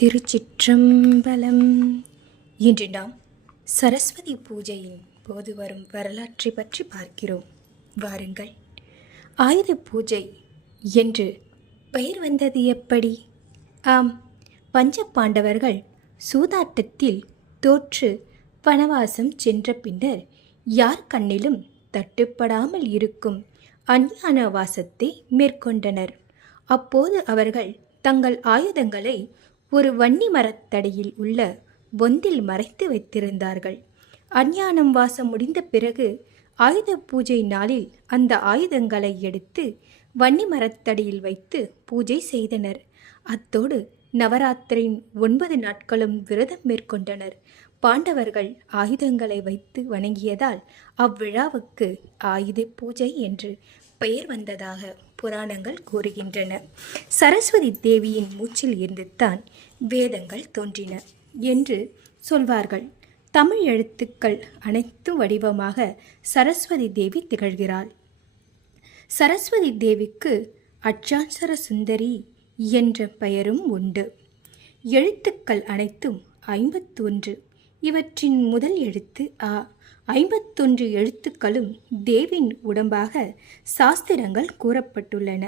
திருச்சிற்றம்பலம். இன்று நாம் சரஸ்வதி பூஜையின் போது வரும் வரலாற்றை பற்றி பார்க்கிறோம். வாருங்கள். ஆயுத பூஜை என்று பெயர் வந்தது எப்படி? ஆம், பஞ்ச பாண்டவர்கள் சூதாட்டத்தில் தோற்று வனவாசம் சென்ற பின்னர் யார் கண்ணிலும் தட்டுப்படாமல் இருக்கும் அஞ்ஞான வாசத்தை மேற்கொண்டனர். அப்போது அவர்கள் தங்கள் ஆயுதங்களை ஒரு வன்னி மரத்தடியில் உள்ள பொந்தில் மறைத்து வைத்திருந்தார்கள். அஞ்ஞானம் வாசம் முடிந்த பிறகு ஆயுத பூஜை நாளில் அந்த ஆயுதங்களை எடுத்து வன்னி மரத்தடியில் வைத்து பூஜை செய்தனர். அத்தோடு நவராத்திரியின் 9 நாட்களும் விரதம் மேற்கொண்டனர். பாண்டவர்கள் ஆயுதங்களை வைத்து வணங்கியதால் அவ்விழாவுக்கு ஆயுத பூஜை என்று பெயர் வந்ததாக புராணங்கள் கூறுகின்றன. சரஸ்வதி தேவியின் மூச்சில் இருந்துதான் வேதங்கள் தோன்றின என்று சொல்வார்கள். தமிழ் எழுத்துக்கள் அனைத்தும் வடிவமாக சரஸ்வதி தேவி திகழ்கிறாள். சரஸ்வதி தேவிக்கு அட்சாட்சர சுந்தரி என்ற பெயரும் உண்டு. எழுத்துக்கள் அனைத்தும் 51. இவற்றின் முதல் எழுத்து ஆ. 51 எழுத்துக்களும் தேவின் உடம்பாக சாஸ்திரங்கள் கூறப்பட்டுள்ளன.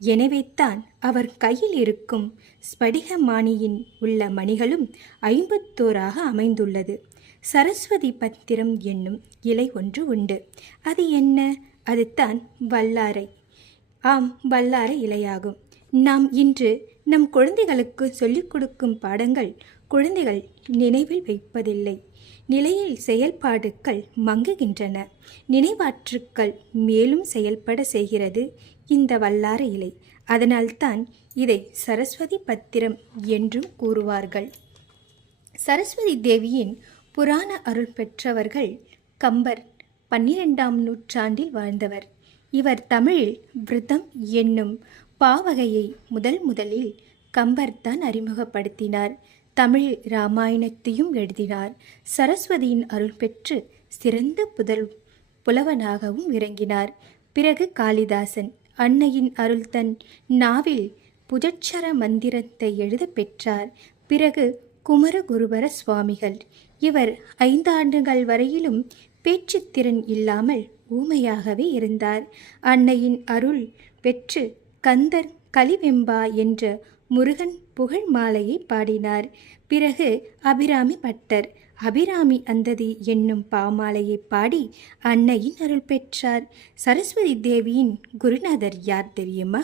எனவே தான் அவர் கையில் இருக்கும் ஸ்படிகமானியின் உள்ள மணிகளும் 51ஆக அமைந்துள்ளது. சரஸ்வதி பத்திரம் என்னும் இலை ஒன்று உண்டு. அது என்ன? அதுதான் வல்லாரை. ஆம், வல்லாரை இலையாகும். நாம் இன்று நம் குழந்தைகளுக்கு சொல்லிக் கொடுக்கும் பாடங்கள் குழந்தைகள் நினைவில் வைப்பதில்லை. நிலையில் செயல்பாடுகள் மங்குகின்றன. நினைவாற்றுக்கள் மேலும் செயல்பட செய்கிறது இந்த வல்லார இலை. அதனால்தான் இதை சரஸ்வதி பத்திரம் என்றும் கூறுவார்கள். சரஸ்வதி தேவியின் புராண அருள் பெற்றவர்கள் கம்பர் 12ஆம் நூற்றாண்டில் வாழ்ந்தவர். இவர் தமிழில் விரதம் என்னும் பாவகையை முதலில் கம்பர்தான் அறிமுகப்படுத்தினார். தமிழ் இராமாயணத்தையும் எழுதினார். சரஸ்வதியின் அருள் பெற்று சிறந்த புலவனாகவும் இறங்கினார். பிறகு காளிதாசன் அன்னையின் அருள் தன் நாவில் புஜட்சர மந்திரத்தை எழுத பெற்றார். பிறகு குமரகுருபர சுவாமிகள். இவர் 5 ஆண்டுகள் வரையிலும் பேச்சுத்திறன் இல்லாமல் ஊமையாகவே இருந்தார். அன்னையின் அருள் பெற்று கந்தர் கலிவெம்பா என்ற முருகன் புகழ் மாலையை பாடினார். பிறகு அபிராமி பட்டர் அபிராமி அந்ததி என்னும் பாமாலையை பாடி அன்னையின் அருள் பெற்றார். சரஸ்வதி தேவியின் குருநாதர் யார் தெரியுமா?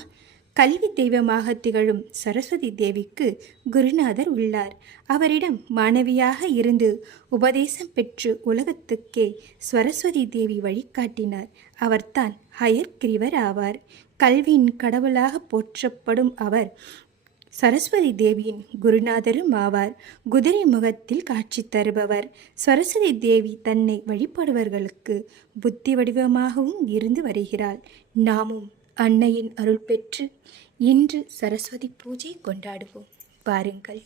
கல்வி தெய்வமாக திகழும் சரஸ்வதி தேவிக்கு குருநாதர் உள்ளார். அவரிடம் மாணவியாக இருந்து உபதேசம் பெற்று உலகத்துக்கே சரஸ்வதி தேவி வழிகாட்டினார். அவர்தான் ஹயக்ரீவர் ஆவார். கல்வியின் கடவுளாக போற்றப்படும் அவர் சரஸ்வதி தேவியின் குருநாதரும் ஆவார். குதிரை முகத்தில் காட்சி தருபவர். சரஸ்வதி தேவி தன்னை வழிபடுபவர்களுக்கு புத்தி வடிவமாகவும் இருந்து வருகிறாள். நாமும் அன்னையின் அருள் பெற்று இன்று சரஸ்வதி பூஜை கொண்டாடுவோம். வாருங்கள்.